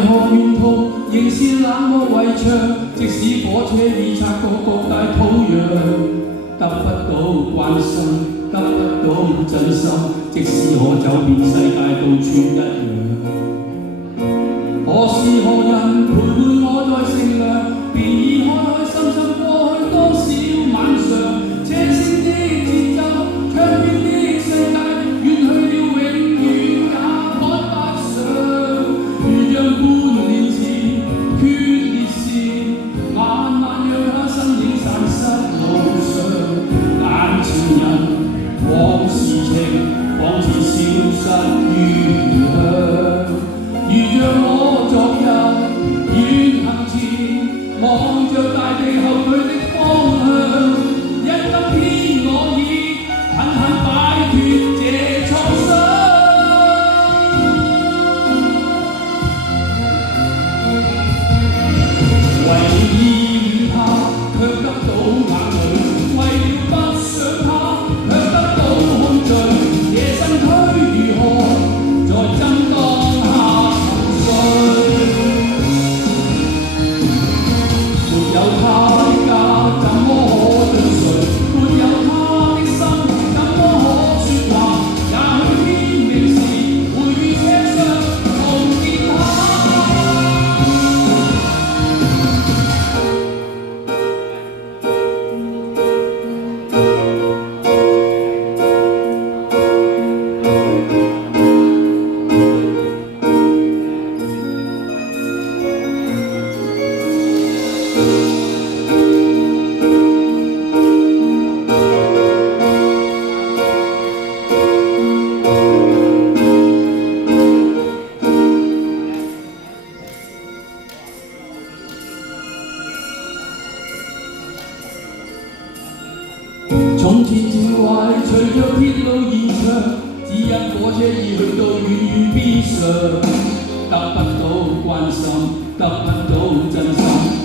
何沿途仍是冷漠圍牆，即使火車已擦過各大土壤，得不到關心，得不到真心，即使可走遍世界到處一樣。何時何人陪伴我在乘涼，便已開開心心過去多少晚上。車聲的節奏，唱片的世界，遠去了永遠也趕不上。如像半年前決裂時，慢慢讓它身影散失路上。眼前人往事情，仿似消失於異鄉。如像我昨日遠行前，望着大地後退的方向，因今天我已狠狠擺脫這創傷。為了依戀他，卻得到眼淚；為了不想他，卻得到恐懼。夜身軀如何在爭當下沉睡？沒有他的家，怎麼可對誰？沒有他的心，怎麼可說話？也許天明時，會於車廂碰見他。從前情懷隨着鐵路延長，只因火車已去到遠遠邊上。得不到關心，得不到真心，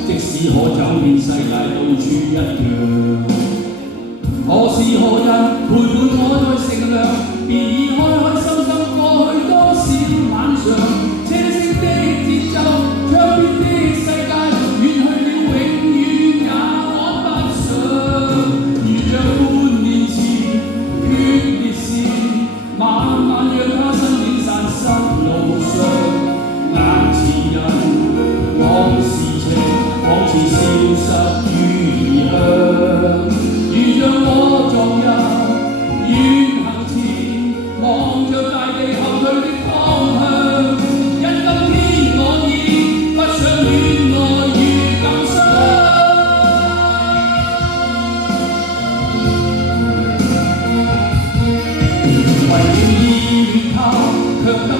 即使可走遍世界到處一樣。何時何人陪伴我在乘涼，便已開開心心過去多少晚上。車聲的節奏，唱片的世界，遠去了永遠也趕不上。如像半年前決裂時，慢慢讓它身影散失路上。眼前人往事情，仿似消失於異鄉。如像我昨日遠行前，望着大地後退的方向，因今天我已不想戀愛如感傷。為了依戀他，卻得